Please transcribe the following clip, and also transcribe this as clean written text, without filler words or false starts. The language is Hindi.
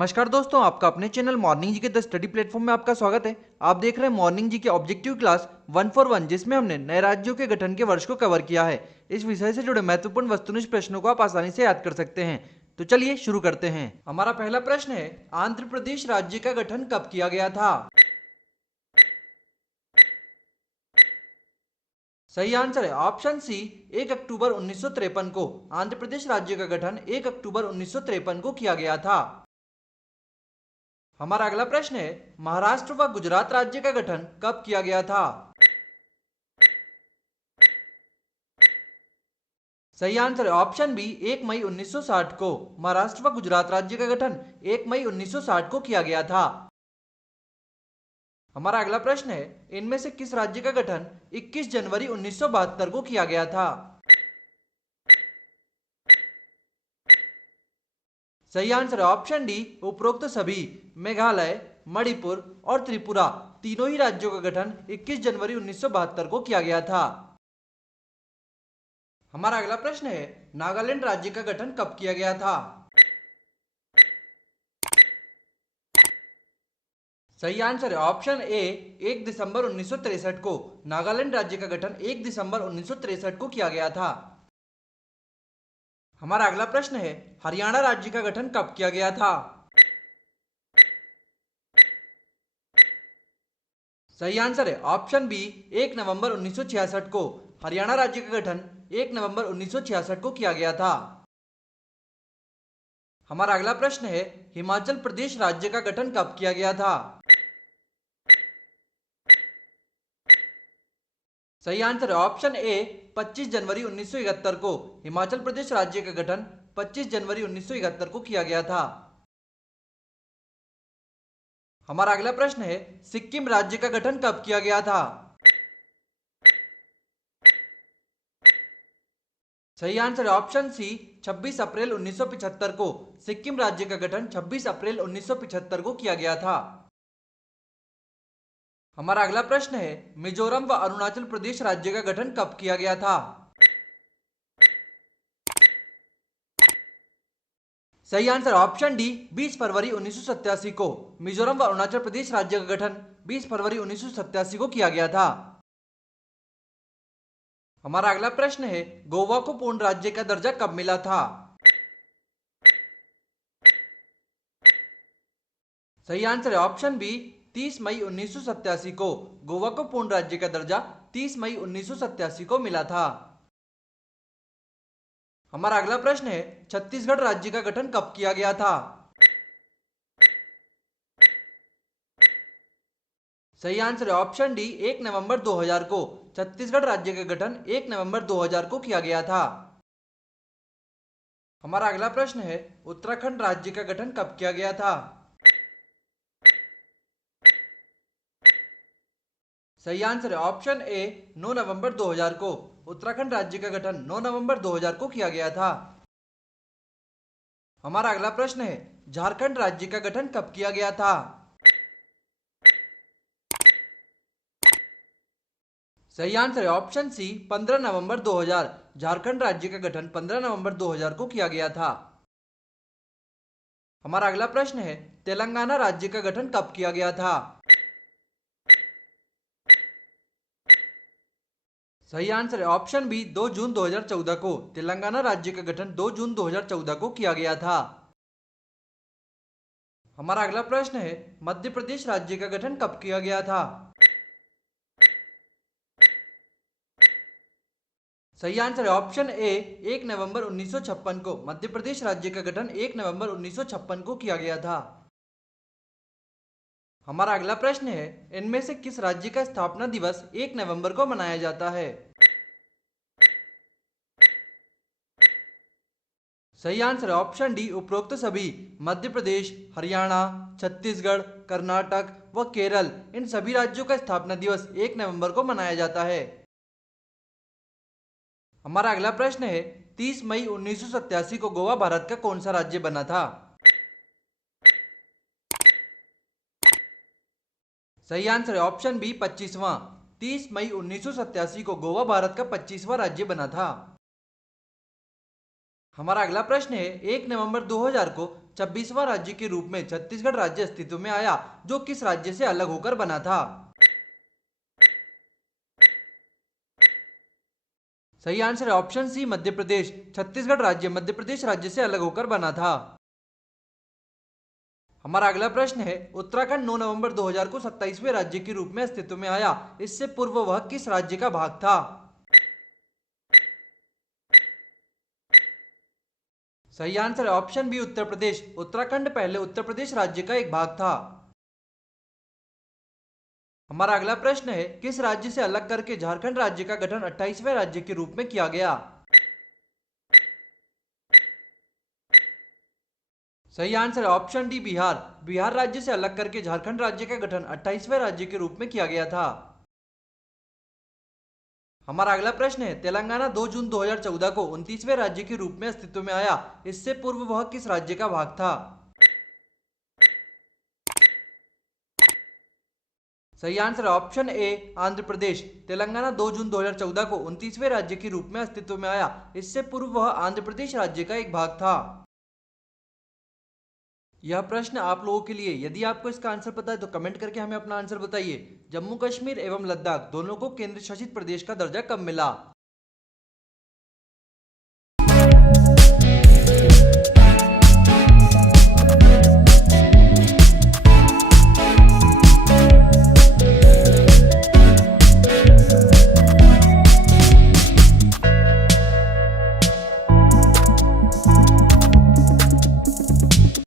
नमस्कार दोस्तों, आपका अपने चैनल मॉर्निंग जी के द स्टडी प्लेटफॉर्म में आपका स्वागत है। आप देख रहे हैं मॉर्निंग जी के ऑब्जेक्टिव क्लास 141, जिसमें हमने नए राज्यों के गठन के वर्ष को कवर किया है। इस विषय से जुड़े महत्वपूर्ण वस्तुनिष्ठ प्रश्नों को आप आसानी से याद कर सकते हैं। तो चलिए शुरू करते हैं। हमारा पहला प्रश्न है, आंध्र प्रदेश राज्य का गठन कब किया गया था? सही आंसर है ऑप्शन सी, 1 अक्टूबर 1953 को। आंध्र प्रदेश राज्य का गठन 1 अक्टूबर 1953 को किया गया था। हमारा अगला प्रश्न है, महाराष्ट्र व गुजरात राज्य का गठन कब किया गया था? सही आंसर है ऑप्शन बी, 1 मई 1960 को। महाराष्ट्र व गुजरात राज्य का गठन 1 मई 1960 को किया गया था। हमारा अगला प्रश्न है, इनमें से किस राज्य का गठन 21 जनवरी 1972 को किया गया था? सही आंसर है ऑप्शन डी, उपरोक्त सभी। मेघालय, मणिपुर और त्रिपुरा तीनों ही राज्यों का गठन 21 जनवरी 1972 को किया गया था। हमारा अगला प्रश्न है, नागालैंड राज्य का गठन कब किया गया था? सही आंसर है ऑप्शन ए, 1 दिसंबर 1963 को। नागालैंड राज्य का गठन 1 दिसंबर 1963 को किया गया था। हमारा अगला प्रश्न है, हरियाणा राज्य का गठन कब किया गया था? सही आंसर है ऑप्शन बी, 1 नवंबर 1966 को। हरियाणा राज्य का गठन 1 नवंबर 1966 को किया गया था। हमारा अगला प्रश्न है, हिमाचल प्रदेश राज्य का गठन कब किया गया था? सही आंसर है ऑप्शन ए, 25 जनवरी 1971 को। हिमाचल प्रदेश राज्य का गठन 25 जनवरी 1971 को किया गया था। हमारा अगला प्रश्न है, सिक्किम राज्य का गठन कब किया गया था? सही आंसर है ऑप्शन सी, 26 अप्रैल 1975 को। सिक्किम राज्य का गठन 26 अप्रैल 1975 को किया गया था। हमारा अगला प्रश्न है, मिजोरम व अरुणाचल प्रदेश राज्य का गठन कब किया गया था? सही आंसर ऑप्शन डी, 20 फरवरी 1987 को। मिजोरम व अरुणाचल प्रदेश राज्य का गठन 20 फरवरी 1987 को किया गया था। हमारा अगला प्रश्न है, गोवा को पूर्ण राज्य का दर्जा कब मिला था? सही आंसर है ऑप्शन बी, 30 मई 1987 को। गोवा को पूर्ण राज्य का दर्जा 30 मई 1987 को मिला था। हमारा अगला प्रश्न है, छत्तीसगढ़ राज्य का गठन कब किया गया था? सही आंसर है ऑप्शन डी, 1 नवंबर 2000 को। छत्तीसगढ़ राज्य का गठन 1 नवंबर 2000 को किया गया था। हमारा अगला प्रश्न है, उत्तराखंड राज्य का गठन कब किया गया था? सही आंसर है ऑप्शन ए, 9 नवंबर 2000 को। उत्तराखंड राज्य का गठन 9 नवंबर 2000 को किया गया था। हमारा अगला प्रश्न है, झारखंड राज्य का गठन कब किया गया था? सही आंसर है ऑप्शन सी, 15 नवंबर 2000। झारखंड राज्य का गठन 15 नवंबर 2000 को किया गया था। हमारा अगला प्रश्न है, तेलंगाना राज्य का गठन कब किया गया था? सही आंसर है ऑप्शन बी, 2 जून 2014 को। तेलंगाना राज्य का गठन 2 जून 2014 को किया गया था। हमारा अगला प्रश्न है, मध्य प्रदेश राज्य का गठन कब किया गया था? सही आंसर है ऑप्शन ए, 1 नवंबर 1956 को। मध्य प्रदेश राज्य का गठन 1 नवंबर 1956 को किया गया था। हमारा अगला प्रश्न है, इनमें से किस राज्य का स्थापना दिवस 1 नवंबर को मनाया जाता है? सही आंसर है ऑप्शन डी, उपरोक्त सभी। मध्य प्रदेश, हरियाणा, छत्तीसगढ़, कर्नाटक व केरल, इन सभी राज्यों का स्थापना दिवस 1 नवंबर को मनाया जाता है। हमारा अगला प्रश्न है, 30 मई 1987 को गोवा भारत का कौन सा राज्य बना था? सही आंसर है ऑप्शन बी, 25वां। 30 मई 1987 को गोवा भारत का 25वां राज्य बना था। हमारा अगला प्रश्न है 1 नवंबर 2000 को 26वां राज्य के रूप में छत्तीसगढ़ राज्य अस्तित्व में आया, जो किस राज्य से अलग होकर बना था? सही आंसर है ऑप्शन सी मध्य प्रदेश। छत्तीसगढ़ राज्य मध्य प्रदेश राज्य से अलग होकर बना था। हमारा अगला प्रश्न है उत्तराखंड 9 नवंबर 2000 को 27वें राज्य के रूप में अस्तित्व में आया, इससे पूर्व वह किस राज्य का भाग था? सही आंसर है ऑप्शन बी उत्तर प्रदेश। उत्तराखंड पहले उत्तर प्रदेश राज्य का एक भाग था। हमारा अगला प्रश्न है किस राज्य से अलग करके झारखंड राज्य का गठन 28वें राज्य के रूप में किया गया? सही आंसर है ऑप्शन डी बिहार। बिहार राज्य से अलग करके झारखंड राज्य का गठन 28वें राज्य के रूप में किया गया था। हमारा अगला प्रश्न है तेलंगाना 2 जून 2014 को 29वें राज्य के रूप में अस्तित्व में आया, इससे पूर्व वह किस राज्य का भाग था? सही आंसर है ऑप्शन ए आंध्र प्रदेश। तेलंगाना 2 जून 2014 को 29वें राज्य के रूप में अस्तित्व में आया, इससे पूर्व वह आंध्र प्रदेश राज्य का एक भाग था। यह प्रश्न आप लोगों के लिए, यदि आपको इसका आंसर पता है तो कमेंट करके हमें अपना आंसर बताइए। जम्मू कश्मीर एवं लद्दाख दोनों को केंद्र शासित प्रदेश का दर्जा कब मिला?